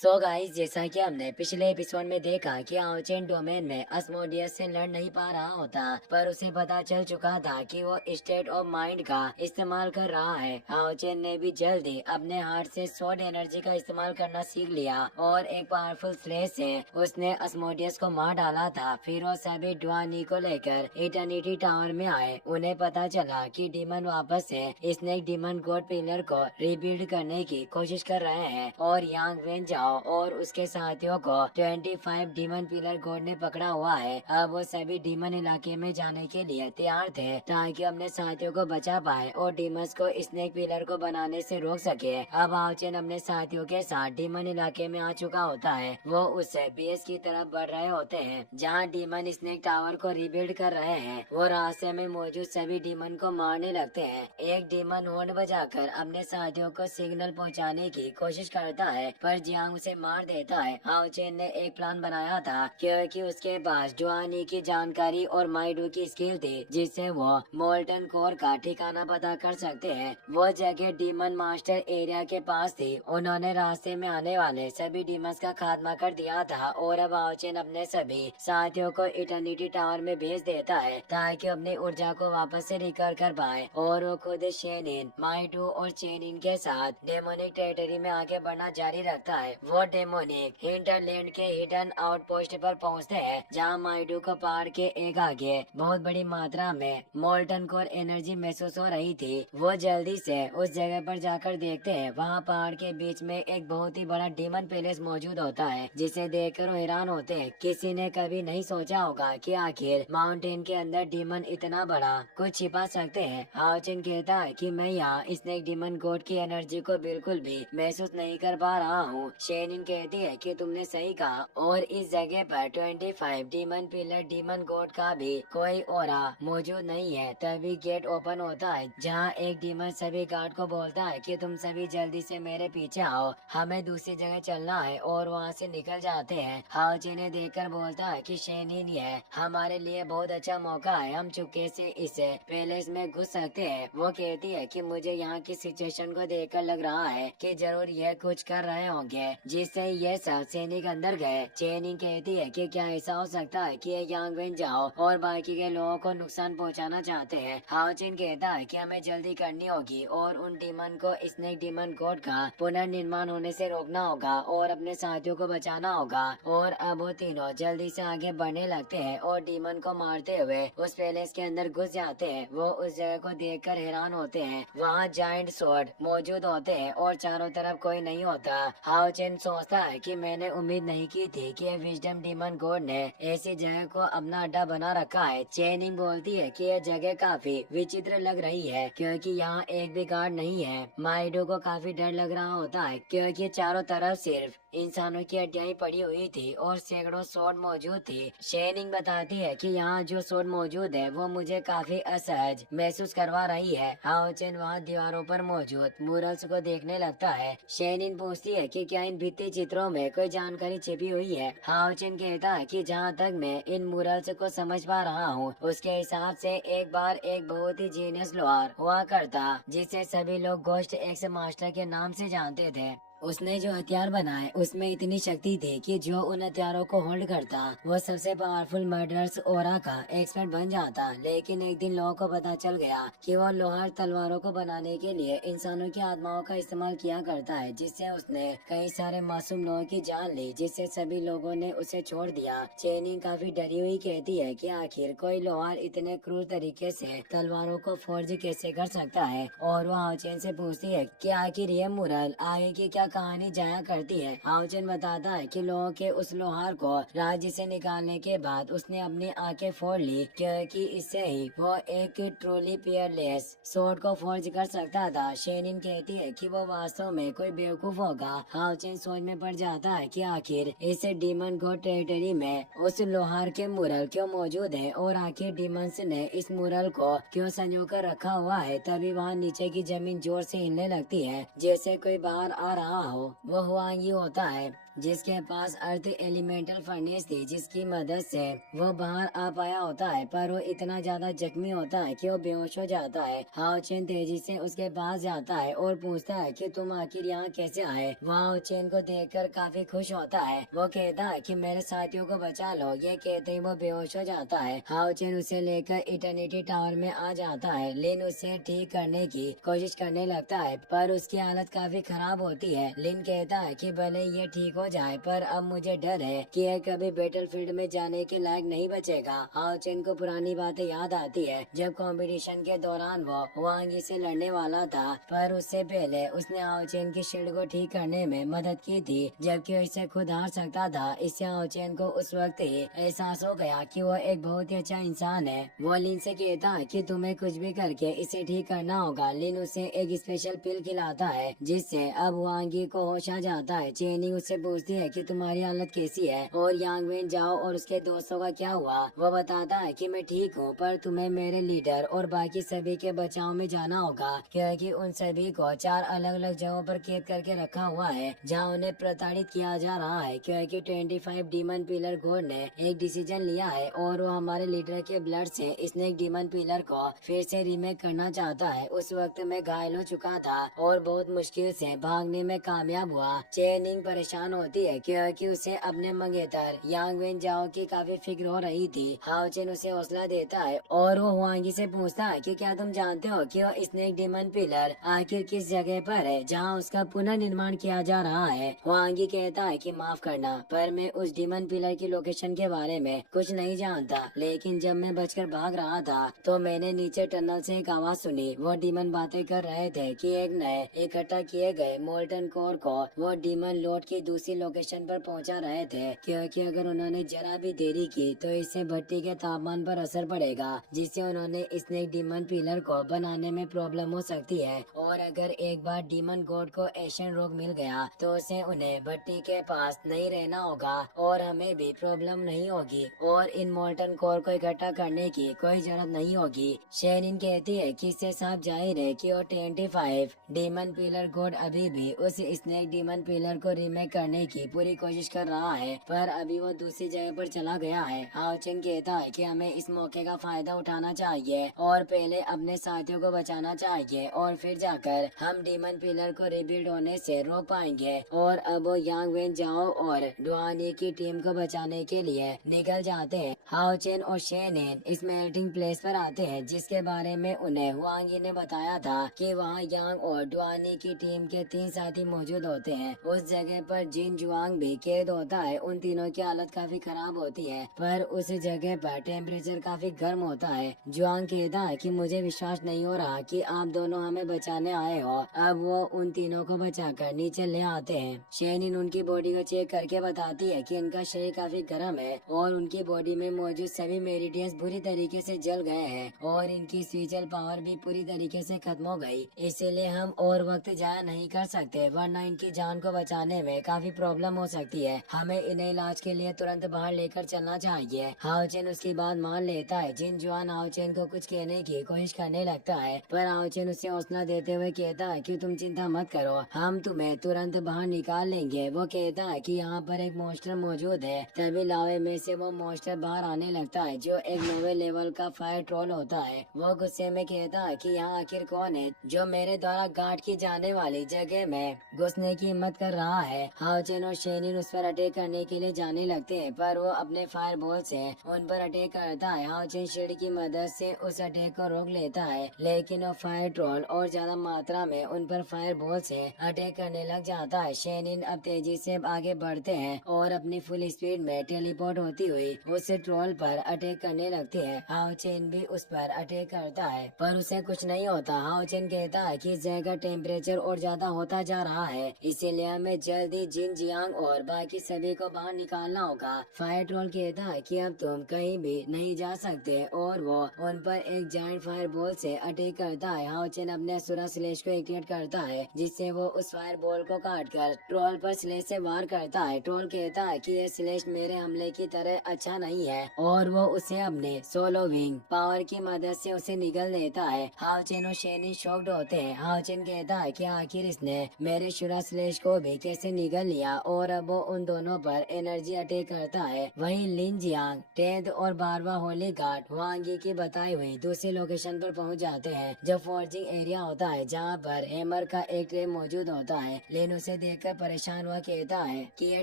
So guys, जैसा कि हमने पिछले एपिसोड में देखा कि आओचेन डोमेन में अस्मोडियस से लड़ नहीं पा रहा होता, पर उसे पता चल चुका था कि वो स्टेट ऑफ माइंड का इस्तेमाल कर रहा है। आओचेन ने भी जल्दी अपने हार्ट से स्वॉर्ड एनर्जी का इस्तेमाल करना सीख लिया और एक पावरफुल स्लेश से उसने अस्मोडियस को मार डाला था। फिर वो सभी ड्वानी को लेकर इटर्निटी टावर में आए। उन्हें पता चला कि डीमन वापस से स्नेक डीमन गॉड पिलर को रिबिल्ड करने की कोशिश कर रहे हैं और यांग वेन और उसके साथियों को 25 डीमन पिलर गॉड ने पकड़ा हुआ है। अब वो सभी डीमन इलाके में जाने के लिए तैयार थे ताकि अपने साथियों को बचा पाए और डीमंस को स्नेक पिलर को बनाने से रोक सके। अब आओचेन अपने साथियों के साथ डीमन इलाके में आ चुका होता है। वो उससे बेस की तरफ बढ़ रहे होते हैं जहाँ डीमन स्नेक टावर को रिबिल्ड कर रहे हैं। वो रास्ते में मौजूद सभी डीमन को मारने लगते हैं। एक डीमन हॉर्न बजाकर अपने साथियों को सिग्नल पहुँचाने की कोशिश करता है, पर जियांग उसे मार देता है। आओचेन ने एक प्लान बनाया था क्योंकि उसके पास डुआनी की जानकारी और माइडू की स्किल थी, जिससे वो मोल्टन कोर का ठिकाना पता कर सकते हैं। वो जगह डीमन मास्टर एरिया के पास थी। उन्होंने रास्ते में आने वाले सभी डीमंस का खात्मा कर दिया था और अब आओचेन अपने सभी साथियों को इटर्निटी टावर में भेज देता है ताकि अपनी ऊर्जा को वापस से रिकवर कर पाए और वो खुद शेनिन, माइडू और चेनिन के साथ डेमोनिक टेरिटरी में आगे बढ़ना जारी रखता है। वो डेमोनिक हिंटरलैंड के हिडन आउटपोस्ट पर पहुंचते हैं जहां माइडू को पहाड़ के एक आगे बहुत बड़ी मात्रा में मोल्टन कोर एनर्जी महसूस हो रही थी। वो जल्दी से उस जगह पर जाकर देखते हैं। वहां पहाड़ के बीच में एक बहुत ही बड़ा डीमन पैलेस मौजूद होता है, जिसे देखकर वो हैरान होते हैं। किसी ने कभी नहीं सोचा होगा कि आखिर माउंटेन के अंदर डीमन इतना बड़ा कुछ छिपा सकते हैं। आओचेन कहता है कि मैं यहाँ स्नेक डीमन गॉड की एनर्जी को बिल्कुल भी महसूस नहीं कर पा रहा हूँ। शेनिन कहती है कि तुमने सही कहा और इस जगह पर 25 डीमन पिलर डीमन गॉड का भी कोई ओरा मौजूद नहीं है। तभी गेट ओपन होता है जहाँ एक डीमन सभी गार्ड को बोलता है कि तुम सभी जल्दी से मेरे पीछे आओ, हमें दूसरी जगह चलना है, और वहाँ से निकल जाते हैं। हाउची ने देखकर बोलता है कि शेनिन, ये हमारे लिए बहुत अच्छा मौका है, हम चुपके से इस पैलेस में घुस सकते हैं। वो कहती है कि मुझे यहाँ की सिचुएशन को देखकर लग रहा है कि जरूर ये कुछ कर रहे होंगे जिससे ये सब सैनिक अंदर गए। चेनिंग कहती है कि क्या ऐसा हो सकता है कि ये यांग वेन जाओ और बाकी के लोगों को नुकसान पहुंचाना चाहते हैं। हाउचिन कहता है कि हमें जल्दी करनी होगी और उन डीमन को स्नेक डीमन गॉड का पुनर्निर्माण होने से रोकना होगा और अपने साथियों को बचाना होगा। और अब वो तीनों जल्दी से आगे बढ़ने लगते हैं और डीमन को मारते हुए उस पैलेस के अंदर घुस जाते हैं। वो उस जगह को देखकर हैरान होते हैं। वहाँ जायंट स्वॉर्ड मौजूद होते हैं और चारों तरफ कोई नहीं होता। हाउचिन सोचता है कि मैंने उम्मीद नहीं की थी कि विजडम डीमन गॉड ने ऐसी जगह को अपना अड्डा बना रखा है। चेनिंग बोलती है कि यह जगह काफी विचित्र लग रही है क्योंकि यहाँ एक भी गार्ड नहीं है। माइडो को काफी डर लग रहा होता है क्योंकि चारों तरफ सिर्फ इंसानों की हड्डियां पड़ी हुई थी और सैकड़ों स्वॉर्ड मौजूद थी। शेनिंग बताती है कि यहाँ जो स्वॉर्ड मौजूद है वो मुझे काफी असहज महसूस करवा रही है। हाउचिन वहाँ दीवारों पर मौजूद मुरल्स को देखने लगता है। शेनिन पूछती है कि क्या इन भित्ति चित्रों में कोई जानकारी छिपी हुई है। हाउचिन कहता है कि जहाँ तक मैं इन मुरल्स को समझ पा रहा हूँ उसके हिसाब से एक बार एक बहुत ही जीनियस लोहार हुआ करता जिसे सभी लोग गोस्ट एक्स मास्टर के नाम से जानते थे। उसने जो हथियार बनाए उसमें इतनी शक्ति थी कि जो उन हथियारों को होल्ड करता वो सबसे पावरफुल मर्डरर्स ओरा का एक्सपर्ट बन जाता। लेकिन एक दिन लोगों को पता चल गया कि वो लोहार तलवारों को बनाने के लिए इंसानों की आत्माओं का इस्तेमाल किया करता है, जिससे उसने कई सारे मासूम लोगों की जान ली, जिससे सभी लोगों ने उसे छोड़ दिया। चेनिंग काफी डरी हुई कहती है कि आखिर कोई लोहार इतने क्रूर तरीके से तलवारों को फोर्ज कैसे कर सकता है। और वो हाउचेन से पूछती है कि आखिर ये मुरल आगे की क्या कहानी जाया करती है। हाउचेन बताता है कि लोगों के उस लोहार को राज्य से निकालने के बाद उसने अपनी आंखें फोड़ ली क्योंकि इससे ही वो एक ट्रूली पियरलेस स्वॉर्ड को फोर्ज कर सकता था। शेनिन कहती है कि वो वास्तव में कोई बेवकूफ होगा। हाउचेन सोच में पड़ जाता है कि आखिर इस डीमन गॉड टेरिटरी में उस लोहार के मुरल क्यों मौजूद है और आखिर डीमंस ने इस मुरल को क्यों संजो कर रखा हुआ है। तभी वहाँ नीचे की जमीन जोर से हिलने लगती है जैसे कोई बाहर आ रहा हो। वो हुआंगी होता है जिसके पास अर्थ एलिमेंटल फर्नेस थी, जिसकी मदद से वो बाहर आ पाया होता है। पर वो इतना ज्यादा जख्मी होता है कि वो बेहोश हो जाता है। हाओ चेन तेजी से उसके पास जाता है और पूछता है कि तुम आखिर यहाँ कैसे आए। वो हाओ चेन को देखकर काफी खुश होता है। वो कहता है कि मेरे साथियों को बचा लो। ये कहते ही वो बेहोश हो जाता है। हाओ चेन उसे लेकर इटर्निटी टावर में आ जाता है। लिन उसे ठीक करने की कोशिश करने लगता है, पर उसकी हालत काफी खराब होती है। लिन कहता है कि भले ये ठीक हो जाए, पर अब मुझे डर है कि यह कभी बैटलफील्ड में जाने के लायक नहीं बचेगा। हाओ चेन को पुरानी बातें याद आती है, जब कंपटीशन के दौरान वो वांगी से लड़ने वाला था, पर उससे पहले उसने हाओ चेन की शील्ड को ठीक करने में मदद की थी, जबकि वो इसे खुद हार सकता था। इससे हाओ चेन को उस वक्त ही एहसास हो गया कि वो एक बहुत ही अच्छा इंसान है। वो लिन से कहता है कि तुम्हें कुछ भी करके इसे ठीक करना होगा। लिन उसे एक स्पेशल पिल खिलाता है, जिससे अब वांगी को होश आ जाता है। चेनिंग उससे पूछती है कि तुम्हारी हालत कैसी है और यांग वेन जाओ और उसके दोस्तों का क्या हुआ। वो बताता है कि मैं ठीक हूँ, पर तुम्हें मेरे लीडर और बाकी सभी के बचाव में जाना होगा, क्योंकि उन सभी को 4 अलग अलग जगहों पर कैद करके रखा हुआ है, जहाँ उन्हें प्रताड़ित किया जा रहा है। क्योंकि 25 डीमन पिलर गॉड ने एक डिसीजन लिया है और वो हमारे लीडर के ब्लड से स्नेक डीमन पिलर को फिर से रीमेक करना चाहता है। उस वक्त मैं घायल हो चुका था और बहुत मुश्किल से भागने में कामयाब हुआ। चेनिंग परेशान होती है क्योंकि उसे अपने मंगेतर यांग वेन जाओ की काफी फिक्र हो रही थी। हाओ चेन उसे हौसला देता है और वो हुआंगी से पूछता है कि क्या तुम जानते हो कि वो स्नेक डीमन पिलर आखिर किस जगह पर है जहाँ उसका पुनर्निर्माण किया जा रहा है। हुआंगी कहता है कि माफ करना, पर मैं उस डीमन पिलर की लोकेशन के बारे में कुछ नहीं जानता, लेकिन जब मैं बचकर भाग रहा था तो मैंने नीचे टनल से एक आवाज सुनी। वो डीमन बातें कर रहे थे कि एक नए इकट्ठा किए गए मोल्टन कोर को वो डीमन लॉर्ड की दूसरी लोकेशन पर पहुंचा रहे थे, क्योंकि अगर उन्होंने जरा भी देरी की तो इससे भट्टी के तापमान पर असर पड़ेगा, जिससे उन्होंने स्नेक डीमन पिलर को बनाने में प्रॉब्लम हो सकती है। और अगर एक बार डीमन गॉड को एशियन रोग मिल गया तो उसे उन्हें भट्टी के पास नहीं रहना होगा और हमें भी प्रॉब्लम नहीं होगी और इन मोल्टन कोर को इकट्ठा करने की कोई जरूरत नहीं होगी। शेरिन कहती है कि इससे साफ जाहिर है कि वो 25 डीमन पिलर गॉड अभी भी उस स्नेक डीमन पिलर को रीमेक करने की पूरी कोशिश कर रहा है, पर अभी वो दूसरी जगह पर चला गया है। हाओ चेन कहता है कि हमें इस मौके का फायदा उठाना चाहिए और पहले अपने साथियों को बचाना चाहिए और फिर जाकर हम डीमन पिलर को रिबिल्ड होने से रोक पाएंगे। और अब वो यांग वेन जाओ और डुआनी की टीम को बचाने के लिए निकल जाते हैं। हाओ चेन और शेनिन इस मेल्टिंग प्लेस पर आते हैं, जिसके बारे में उन्हें हुआंगी ने बताया था कि वहाँ यांग और डुआनी की टीम के 3 साथी मौजूद होते हैं। उस जगह पर जिन जुआंग भी कैद होता है। उन तीनों की हालत काफी खराब होती है, पर उस जगह पर टेम्परेचर काफी गर्म होता है। जुआंग कहता है कि मुझे विश्वास नहीं हो रहा कि आप दोनों हमें बचाने आए हो। अब वो उन तीनों को बचाकर नीचे ले आते हैं। शेनिन उनकी बॉडी को चेक करके बताती है कि इनका शरीर काफी गर्म है और उनकी बॉडी में मौजूद सभी मेरिडियंस बुरी तरीके से जल गए हैं और इनकी स्विचल पावर भी पूरी तरीके से खत्म हो गई। इसीलिए हम और वक्त जाया नहीं कर सकते, वरना इनकी जान को बचाने में काफी प्रॉब्लम हो सकती है। हमें इन्हें इलाज के लिए तुरंत बाहर लेकर चलना चाहिए। हाओ चेन उसकी बात मान लेता है। जिन जुआन हाओ चेन को कुछ कहने की कोशिश करने लगता है, पर हाओ चेन उसे हौसला देते हुए कहता है कि तुम चिंता मत करो, हम तुम्हें तुरंत बाहर निकाल लेंगे। वो कहता है कि यहाँ पर एक मॉन्स्टर मौजूद है। तभी लावे में से वो मॉन्स्टर बाहर आने लगता है, जो एक नोवे लेवल का फायर ट्रोल होता है। वो गुस्से में कहता है कि यहाँ आखिर कौन है जो मेरे द्वारा गार्ड की जाने वाली जगह में घुसने की हिम्मत कर रहा है। हाओ चेन और शेनिन उस पर अटैक करने के लिए जाने लगते हैं, पर वो अपने फायर बॉल से उन पर अटैक करता है। हाओ चेन शील्ड की मदद से उस अटैक को रोक लेता है, लेकिन वो फायर ट्रोल और ज्यादा मात्रा में उन पर फायर बॉल से अटैक करने लग जाता है। शेनिन अब तेजी से आगे बढ़ते हैं और अपनी फुल स्पीड में टेलीपोर्ट होती हुई उस ट्रोल पर अटैक करने लगती है। हाओ चेन भी उस पर अटैक करता है, पर उसे कुछ नहीं होता। हाओ चेन कहता है कि इस जगह का टेम्परेचर और ज्यादा होता जा रहा है, इसीलिए हमें जल्दी जिन जियांग और बाकी सभी को बाहर निकालना होगा। फायर ट्रोल कहता है कि अब तुम कहीं भी नहीं जा सकते और वो उन पर एक जायंट फायर बॉल से अटैक करता है। हाओ चेन अपने असुरा स्लेश को एक्टिवेट करता है, जिससे वो उस फायर बॉल को काटकर ट्रोल पर स्लेश से वार करता है। ट्रोल कहता है कि यह स्लेश मेरे हमले की तरह अच्छा नहीं है और वो उसे अपने सोलो विंग पावर की मदद से उसे निगल देता है। हाओ चेन और शेनी शॉक्ड होते हैं। हाओ चेन कहता है कि आखिर इसने मेरे शुरा स्लेश को भी कैसे निगल लिया। लिया और अब वो उन दोनों पर एनर्जी अटैक करता है। वहीं लिन जियांग 10th और 12वां होली गार्ड वांग यी की बताई हुई दूसरी लोकेशन पर पहुंच जाते हैं, जो फॉर्जिंग एरिया होता है, जहां पर हैमर का एक ट्रे मौजूद होता है। लिन उसे देखकर परेशान हुआ कहता है कि यह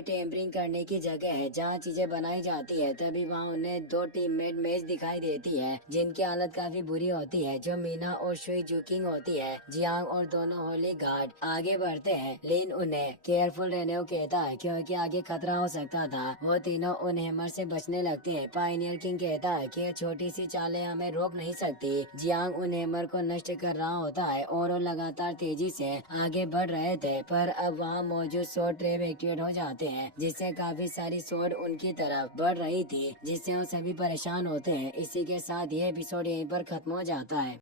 टेम्परिंग करने की जगह है जहां चीजें बनाई जाती है। तभी वहां उन्हें दो टीममेट मैच दिखाई देती है जिनकी हालत काफी बुरी होती है, जो मीना और शुई जुकिंग होती है। जियांग और दोनों होली गार्ड आगे बढ़ते हैं। लिन उन्हें केयरफुल रहने को कहता है क्योंकि आगे खतरा हो सकता था। वो तीनों उन हैमर से बचने लगते हैं। पायनियर किंग कहता है कि छोटी सी चालें हमें रोक नहीं सकती। जियांग उन हैमर को नष्ट कर रहा होता है और वो लगातार तेजी से आगे बढ़ रहे थे, पर अब वहाँ मौजूद स्वॉर्ड ट्रैप एक्टिवेट हो जाते हैं, जिससे काफी सारी स्वॉर्ड उनकी तरफ बढ़ रही थी, जिससे वो सभी परेशान होते हैं। इसी के साथ ये एपिसोड यहीं पर खत्म हो जाता है।